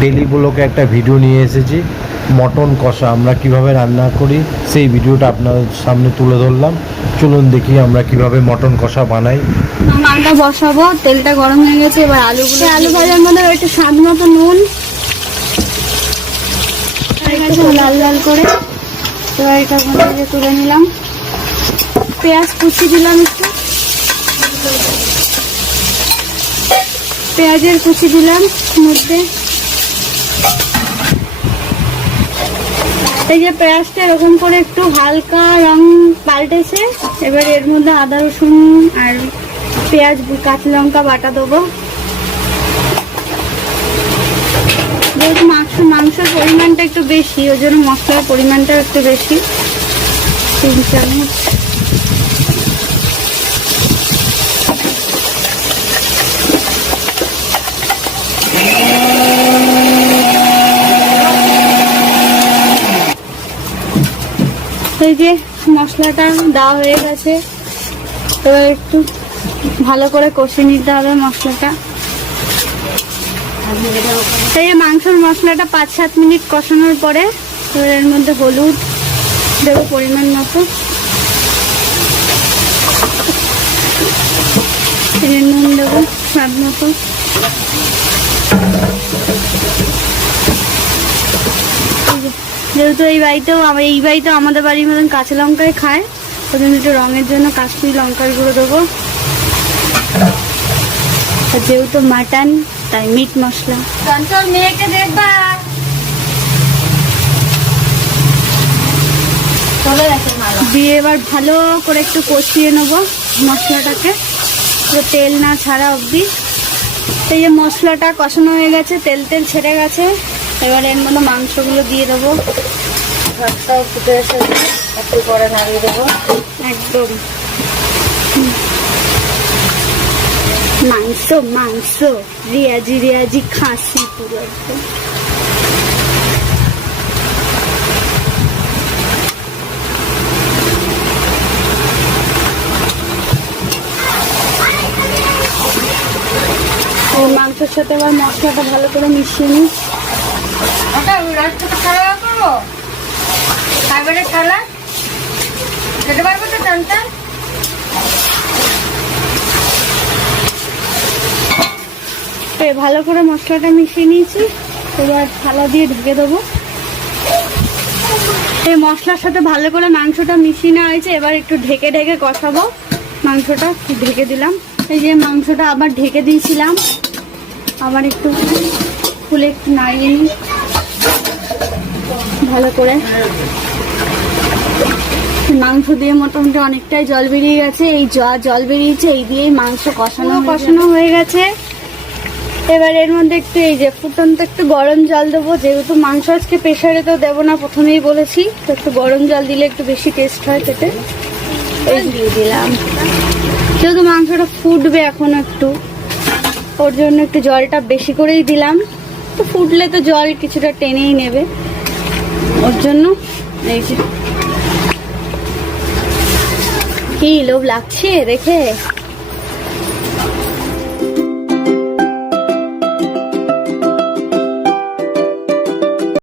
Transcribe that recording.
Daily ব্লগে একটা video নিয়ে এসেছি, মটন কষা আমরা কিভাবে রান্না করি সেই ভিডিওটা আপনাদের সামনে তুলে ধরলাম। চলুন দেখি আমরা কিভাবে মটন কষা বানাই। মালটা বসাবো, তেলটা গরম হয়ে গেছে, এবার আলু ভাজার মধ্যে একটু স্বাদ মতো নুন, লাল লাল করে এবার এটা মধ্যে তুলে নিলাম। পেঁয়াজ কুচি দিলাম, একটু পেঁয়াজের কুচি দিলাম মধ্যে। এই যে পেঁয়াজটা এরকম করে একটু হালকা রং পাল্টেছে, এবার এর মধ্যে আদা রসুন আর পেঁয়াজ কাঁচা লঙ্কা বাটা দেবো। যেহেতু মাংসের পরিমাণটা একটু বেশি, ওই জন্য মশলার পরিমাণটা একটু বেশি, 3 চামচ। এই যে মশলাটা দেওয়া হয়ে গেছে, এবার একটু ভালো করে কষে নিতে হবে মশলাটা। এই মাংসের মশলাটা 5-7 মিনিট কষানোর পরে এবার এর মধ্যে হলুদ দেবো পরিমাণ মতো, নুন দেবো স্বাদ মতো। যেহেতু এই বাড়িতেও আমাদের বাড়ির মতন কাঁচা লঙ্কায় খায়, ওই জন্য একটু রঙের জন্য কাশ্মীরি লঙ্কার গুঁড়ো দেবো। যেহেতু মাটন তাই মিট মশলা। মেয়েকে দেখবা দিয়ে এবার ভালো করে একটু কষিয়ে নেবো মশলাটাকে, তেল না ছাড়া অবধি। এই যে মশলাটা কষানো হয়ে গেছে, তেল ছেড়ে গেছে, এবার এর মধ্যে মাংসগুলো দিয়ে দেবো। ভাতটাও ফুটে এসে একটু পরে নাড়িয়ে দেবো। একদম মাংস রিয়াজি খাসি পুরো একদম। মাংসের সাথে এবার মশলাটা ভালো করে মিশিয়ে নিই। ভালো করে মশলাটা মিশিয়ে নিয়েছি, এবার থালা দিয়ে ঢেকে দেবো। এই মশলার সাথে ভালো করে মাংসটা মিশিয়ে নেওয়া হয়েছে, এবার একটু ঢেকে কষাবো মাংসটা। ঢেকে দিলাম, এই যে মাংসটা আবার ঢেকে দিয়েছিলাম, আবার একটু খুলে একটু নাড়িয়ে নিই ভালো করে। মাংস দিয়ে মোটামুটি অনেকটাই জল বেরিয়ে গেছে, এই জল বেরিয়েছে, এই দিয়েই মাংস কষানো হয়ে গেছে। এবার এর মধ্যে একটু এই যে ফুটন্ত একটু গরম জল দেবো, যেহেতু মাংস আজকে প্রেশারে তো দেবো না, প্রথমেই বলেছি, তো একটু গরম জল দিলে একটু বেশি টেস্ট হয় পেটে। এই দিয়ে দিলাম, যেহেতু মাংসটা ফুটবে এখন একটু, ওর জন্য একটু জলটা বেশি করেই দিলাম। তো ফুটলে তো জল কিছুটা টেনেই নেবে, ওর জন্য। এই যে কি লোভ লাগছে দেখে।